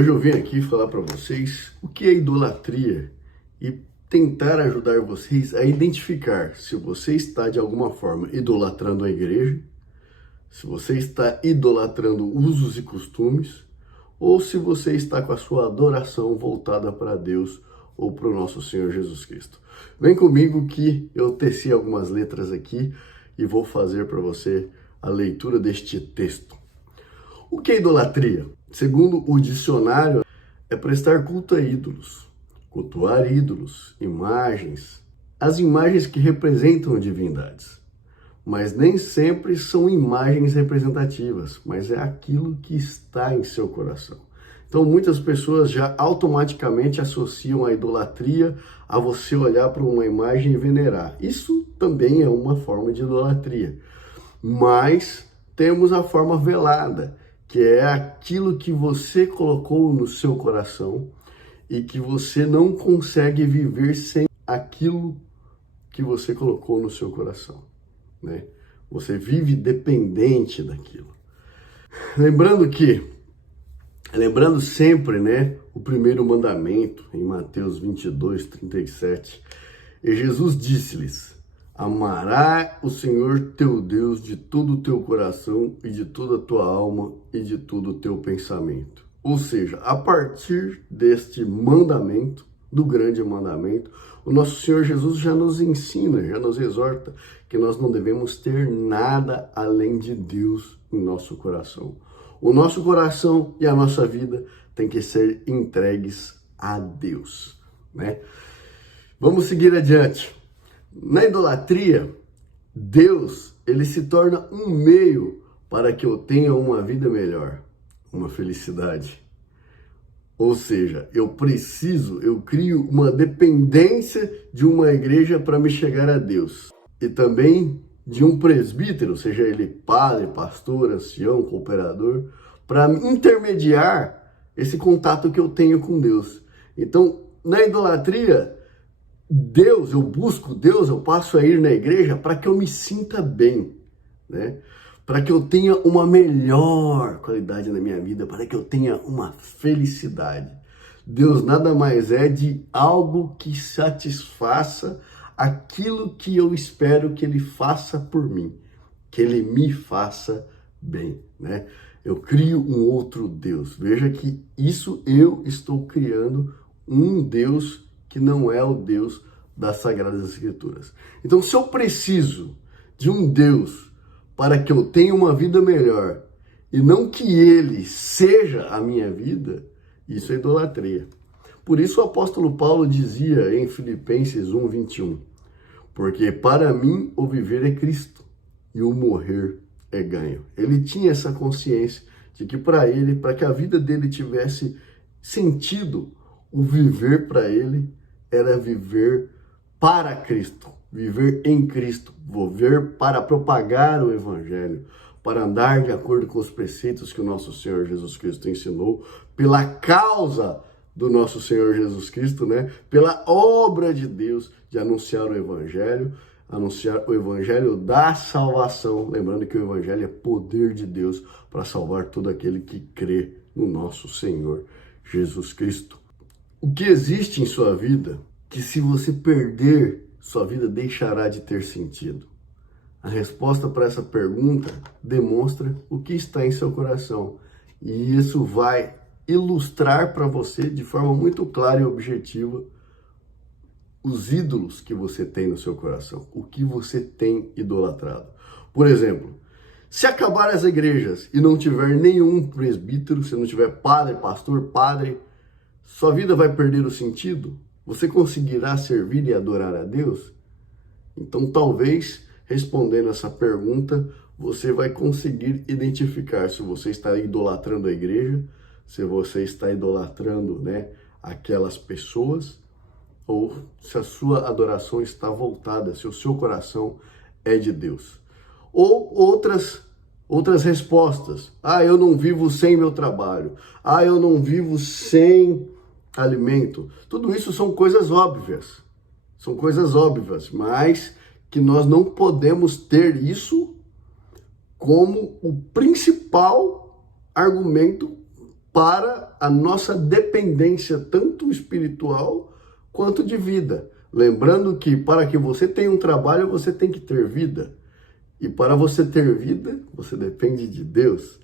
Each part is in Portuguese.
Hoje eu vim aqui falar para vocês o que é idolatria e tentar ajudar vocês a identificar se você está de alguma forma idolatrando a igreja, se você está idolatrando usos e costumes, ou se você está com a sua adoração voltada para Deus ou para o nosso Senhor Jesus Cristo. Vem comigo que eu teci algumas letras aqui e vou fazer para você a leitura deste texto. O que é idolatria? Segundo o dicionário, é prestar culto a ídolos, cultuar ídolos, imagens, as imagens que representam divindades. Mas nem sempre são imagens representativas, mas é aquilo que está em seu coração. Então muitas pessoas já automaticamente associam a idolatria a você olhar para uma imagem e venerar. Isso também é uma forma de idolatria. Mas temos a forma velada, que é aquilo que você colocou no seu coração e que você não consegue viver sem aquilo que você colocou no seu coração, né? Você vive dependente daquilo. Lembrando sempre, né, o primeiro mandamento em Mateus 22:37, e Jesus disse-lhes: amará o Senhor teu Deus de todo o teu coração e de toda a tua alma e de todo o teu pensamento. Ou seja, a partir deste mandamento, do grande mandamento, o nosso Senhor Jesus já nos ensina, já nos exorta que nós não devemos ter nada além de Deus em nosso coração. O nosso coração e a nossa vida tem que ser entregues a Deus, né? Vamos seguir adiante. Na idolatria, Deus, ele se torna um meio para que eu tenha uma vida melhor, uma felicidade. Ou seja, eu crio uma dependência de uma igreja para me chegar a Deus. E também de um presbítero, seja ele padre, pastor, ancião, cooperador, para intermediar esse contato que eu tenho com Deus. Então, na idolatria, eu busco Deus, eu passo a ir na igreja para que eu me sinta bem, né? Para que eu tenha uma melhor qualidade na minha vida, para que eu tenha uma felicidade. Deus nada mais é de algo que satisfaça aquilo que eu espero que Ele faça por mim, que Ele me faça bem, né? Eu crio um outro Deus. Veja que eu estou criando um Deus que não é o Deus das Sagradas Escrituras. Então, se eu preciso de um Deus para que eu tenha uma vida melhor e não que Ele seja a minha vida, isso é idolatria. Por isso o apóstolo Paulo dizia em Filipenses 1:21, porque para mim o viver é Cristo e o morrer é ganho. Ele tinha essa consciência de que para que a vida dele tivesse sentido, o viver para ele era viver para Cristo, viver em Cristo, viver para propagar o Evangelho, para andar de acordo com os preceitos que o nosso Senhor Jesus Cristo ensinou, pela causa do nosso Senhor Jesus Cristo, né? Pela obra de Deus de anunciar o Evangelho da salvação. Lembrando que o Evangelho é poder de Deus para salvar todo aquele que crê no nosso Senhor Jesus Cristo. O que existe em sua vida que, se você perder, sua vida deixará de ter sentido? A resposta para essa pergunta demonstra o que está em seu coração. E isso vai ilustrar para você de forma muito clara e objetiva os ídolos que você tem no seu coração, o que você tem idolatrado. Por exemplo, se acabar as igrejas e não tiver nenhum presbítero, se não tiver padre, pastor, sua vida vai perder o sentido? Você conseguirá servir e adorar a Deus? Então, talvez, respondendo essa pergunta, você vai conseguir identificar se você está idolatrando a igreja, se você está idolatrando, né, aquelas pessoas, ou se a sua adoração está voltada, se o seu coração é de Deus. Ou outras respostas. Eu não vivo sem meu trabalho. Eu não vivo sem alimento. Tudo isso são coisas óbvias. São coisas óbvias, mas que nós não podemos ter isso como o principal argumento para a nossa dependência, tanto espiritual quanto de vida. Lembrando que para que você tenha um trabalho, você tem que ter vida. E para você ter vida, você depende de Deus,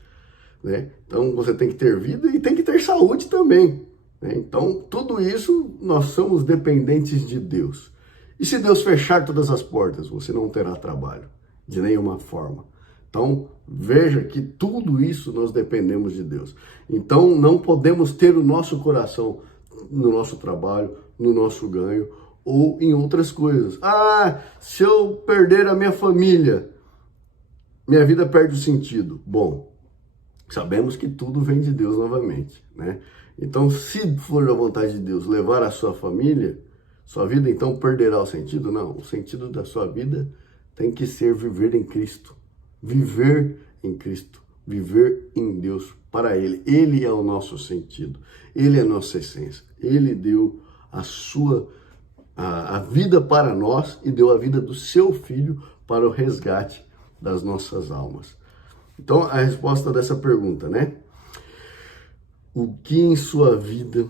né? Então você tem que ter vida e tem que ter saúde também, né? Então tudo isso nós somos dependentes de Deus. E se Deus fechar todas as portas, você não terá trabalho, de nenhuma forma. Então veja que tudo isso nós dependemos de Deus. Então não podemos ter o nosso coração no nosso trabalho, no nosso ganho ou em outras coisas. Ah, se eu perder a minha família, minha vida perde o sentido. Bom, sabemos que tudo vem de Deus novamente, né? Então, se for da vontade de Deus levar a sua família, sua vida então perderá o sentido? Não, o sentido da sua vida tem que ser viver em Cristo. Viver em Cristo, viver em Deus para Ele. Ele é o nosso sentido, Ele é a nossa essência. Ele deu a vida para nós e deu a vida do seu Filho para o resgate das nossas almas. Então, a resposta dessa pergunta, né? O que em sua vida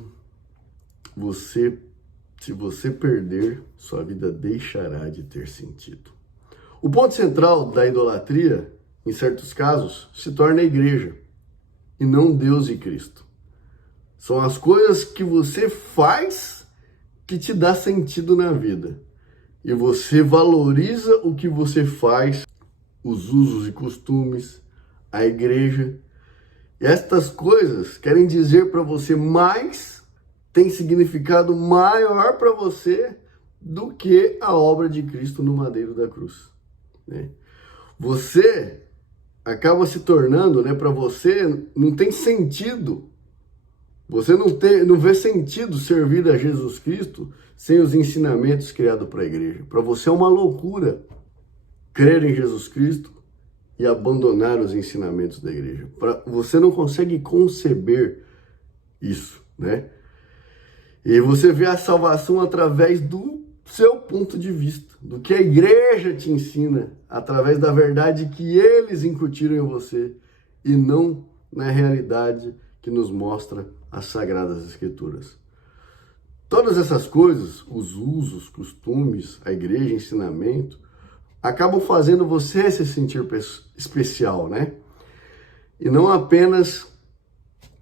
se você perder, sua vida deixará de ter sentido? O ponto central da idolatria, em certos casos, se torna a igreja e não Deus e Cristo. São as coisas que você faz que te dá sentido na vida. E você valoriza o que você faz, os usos e costumes, a igreja. E estas coisas querem dizer para você mais, tem significado maior para você do que a obra de Cristo no madeiro da cruz, né? Você acaba se tornando, né, para você não tem sentido. Você não vê sentido servir a Jesus Cristo sem os ensinamentos criados para a igreja. Para você é uma loucura crer em Jesus Cristo e abandonar os ensinamentos da igreja. Você não consegue conceber isso, né? E você vê a salvação através do seu ponto de vista, do que a igreja te ensina, através da verdade que eles incutiram em você e não na realidade que nos mostra as Sagradas Escrituras. Todas essas coisas, os usos, costumes, a igreja, ensinamento, acabam fazendo você se sentir especial, né? E não apenas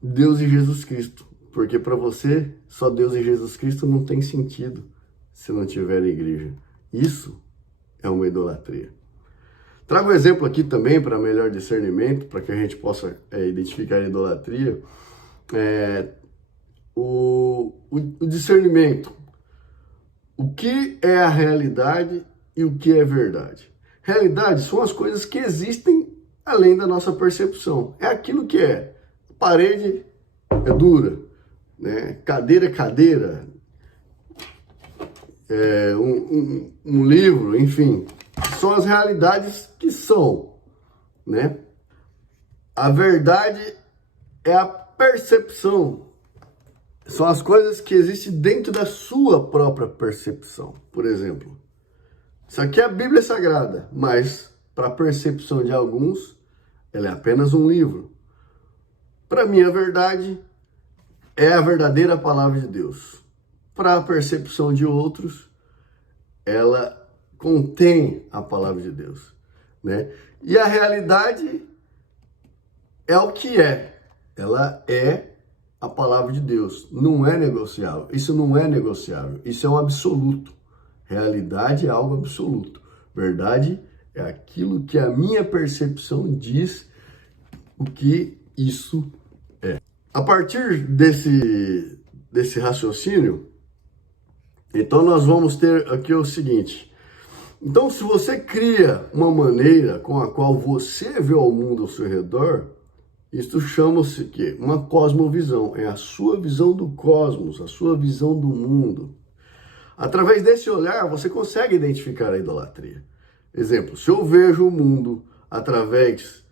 Deus e Jesus Cristo, porque para você só Deus e Jesus Cristo não tem sentido se não tiver igreja. Isso é uma idolatria. Trago um exemplo aqui também para melhor discernimento, para que a gente possa identificar a idolatria. O discernimento. O que é a realidade e o que é verdade? Realidade são as coisas que existem além da nossa percepção. É aquilo que é. Parede é dura, né? Cadeira é cadeira. Um livro, enfim. São as realidades que são, né? A verdade é a percepção. São as coisas que existem dentro da sua própria percepção. Por exemplo, isso aqui é a Bíblia Sagrada, mas para a percepção de alguns, ela é apenas um livro. Para mim, a verdade é a verdadeira palavra de Deus. Para a percepção de outros, ela contém a palavra de Deus, né? E a realidade é o que é. Ela é a palavra de Deus. Não é negociável. Isso não é negociável. Isso é um absoluto. Realidade é algo absoluto. Verdade é aquilo que a minha percepção diz o que isso é. A partir desse raciocínio, então nós vamos ter aqui o seguinte. Então, se você cria uma maneira com a qual você vê o mundo ao seu redor, isso chama-se que uma cosmovisão. É a sua visão do cosmos, a sua visão do mundo. Através desse olhar, você consegue identificar a idolatria. Exemplo, se eu vejo o mundo através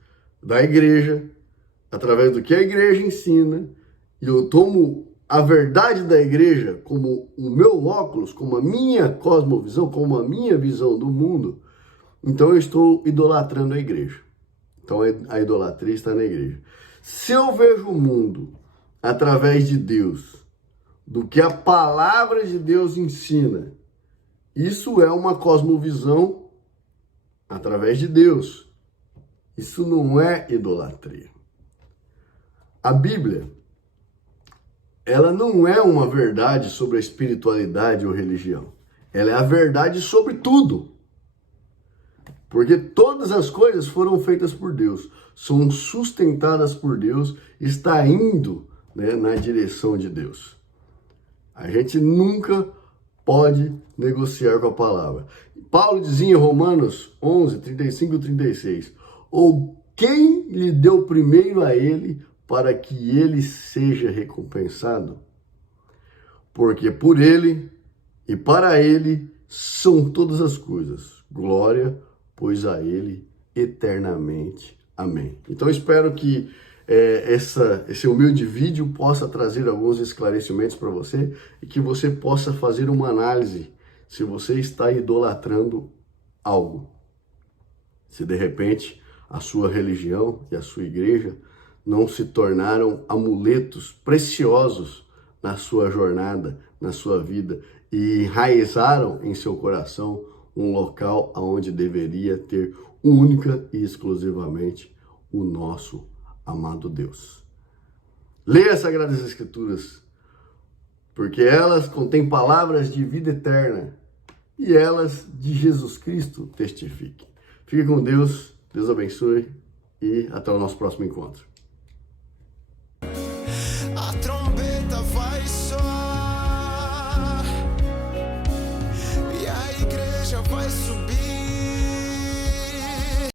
da igreja, através do que a igreja ensina, e eu tomo a verdade da igreja como o meu óculos, como a minha cosmovisão, como a minha visão do mundo, então eu estou idolatrando a igreja. Então a idolatria está na igreja. Se eu vejo o mundo através de Deus, do que a palavra de Deus ensina, isso é uma cosmovisão através de Deus. Isso não é idolatria. A Bíblia, ela não é uma verdade sobre a espiritualidade ou religião. Ela é a verdade sobre tudo. Porque todas as coisas foram feitas por Deus, são sustentadas por Deus, está indo, né, na direção de Deus. A gente nunca pode negociar com a palavra. Paulo dizia em Romanos 11, 35 e 36, ou quem lhe deu primeiro a ele para que ele seja recompensado? Porque por ele e para ele são todas as coisas. Glória, pois a ele eternamente. Amém. Então espero que esse humilde vídeo possa trazer alguns esclarecimentos para você e que você possa fazer uma análise se você está idolatrando algo. Se de repente a sua religião e a sua igreja não se tornaram amuletos preciosos na sua jornada, na sua vida e enraizaram em seu coração um local onde deveria ter única e exclusivamente o nosso amado Deus. Leia as Sagradas Escrituras, porque elas contêm palavras de vida eterna e elas de Jesus Cristo testifiquem. Fique com Deus, Deus abençoe e até o nosso próximo encontro. A trombeta vai soar e a igreja vai subir.